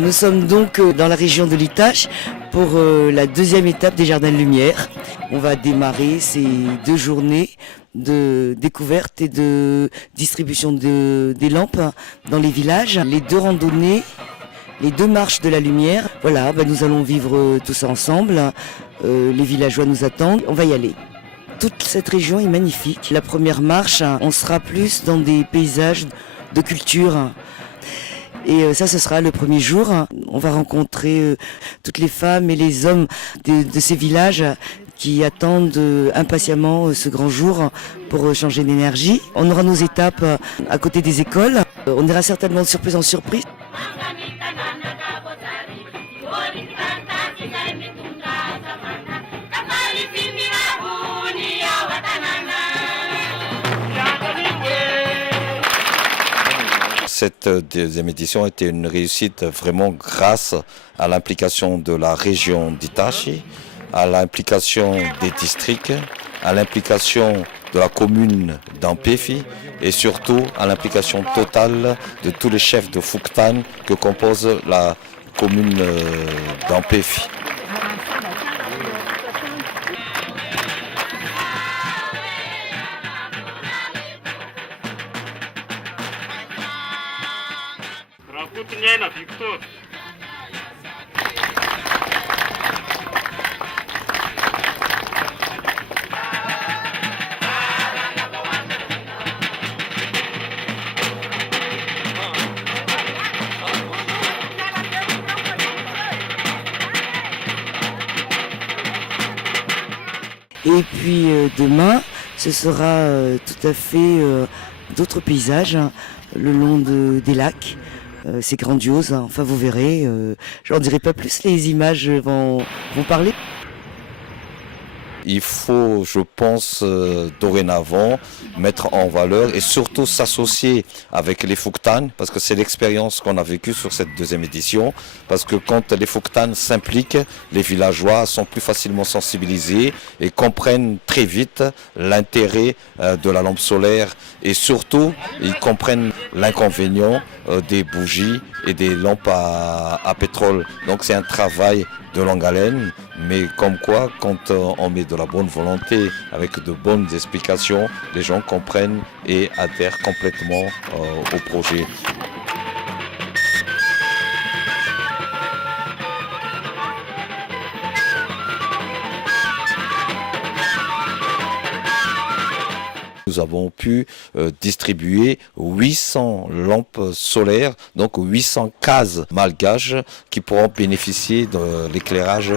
Nous sommes donc dans la région de l'Itache pour la deuxième étape des Jardins de Lumière. On va démarrer ces 2 journées de découverte et de distribution des lampes dans les villages. Les 2 randonnées, les 2 marches de la lumière. Voilà, nous allons vivre tout ça ensemble. Les villageois nous attendent. On va y aller. Toute cette région est magnifique. La première marche, on sera plus dans des paysages de culture. Et ça, ce sera le premier jour. On va rencontrer toutes les femmes et les hommes de ces villages qui attendent impatiemment ce grand jour pour changer d'énergie. On aura nos étapes à côté des écoles. On ira certainement de surprise en surprise. Cette deuxième édition a été une réussite vraiment grâce à l'implication de la région d'Itachi, à l'implication des districts, à l'implication de la commune d'Ampefi et surtout à l'implication totale de tous les chefs de Fuktan que compose la commune d'Ampefi. Et puis demain, ce sera tout à fait d'autres paysages le long des lacs. C'est grandiose, enfin vous verrez, j'en dirai pas plus, les images vont parler. Il faut, je pense, dorénavant mettre en valeur et surtout s'associer avec les Fuktan, parce que c'est l'expérience qu'on a vécue sur cette deuxième édition, parce que quand les Fuktan s'impliquent, les villageois sont plus facilement sensibilisés et comprennent très vite l'intérêt de la lampe solaire et surtout, ils comprennent l'inconvénient des bougies et des lampes à pétrole. Donc c'est un travail de longue haleine, mais comme quoi, quand on met de la bonne volonté, avec de bonnes explications, les gens comprennent et adhèrent complètement au projet. Nous avons pu distribuer 800 lampes solaires, donc 800 cases malgaches qui pourront bénéficier de l'éclairage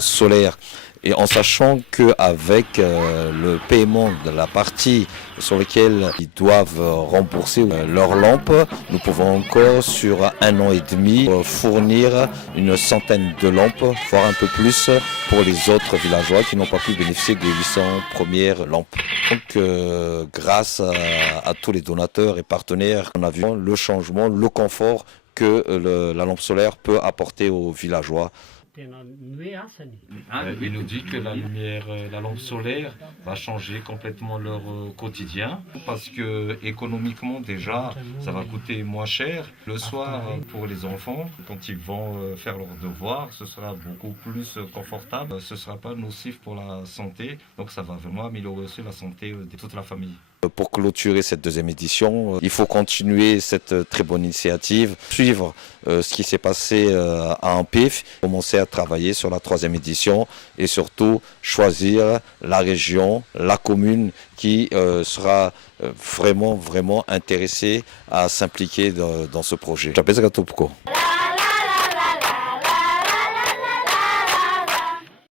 solaire. Et en sachant qu'avec le paiement de la partie sur laquelle ils doivent rembourser leurs lampes, nous pouvons encore sur 1 an et demi fournir une centaine de lampes, voire un peu plus pour les autres villageois qui n'ont pas pu bénéficier des 800 premières lampes. Donc grâce à tous les donateurs et partenaires, on a vu le changement, le confort que la lampe solaire peut apporter aux villageois. Il nous dit que la lumière, la lampe solaire va changer complètement leur quotidien parce que économiquement déjà ça va coûter moins cher. Le soir pour les enfants, quand ils vont faire leurs devoirs, ce sera beaucoup plus confortable, ce ne sera pas nocif pour la santé, donc ça va vraiment améliorer aussi la santé de toute la famille. Pour clôturer cette deuxième édition, il faut continuer cette très bonne initiative, suivre ce qui s'est passé à Ampif, commencer à travailler sur la 3e édition et surtout choisir la région, la commune qui sera vraiment intéressée à s'impliquer dans ce projet.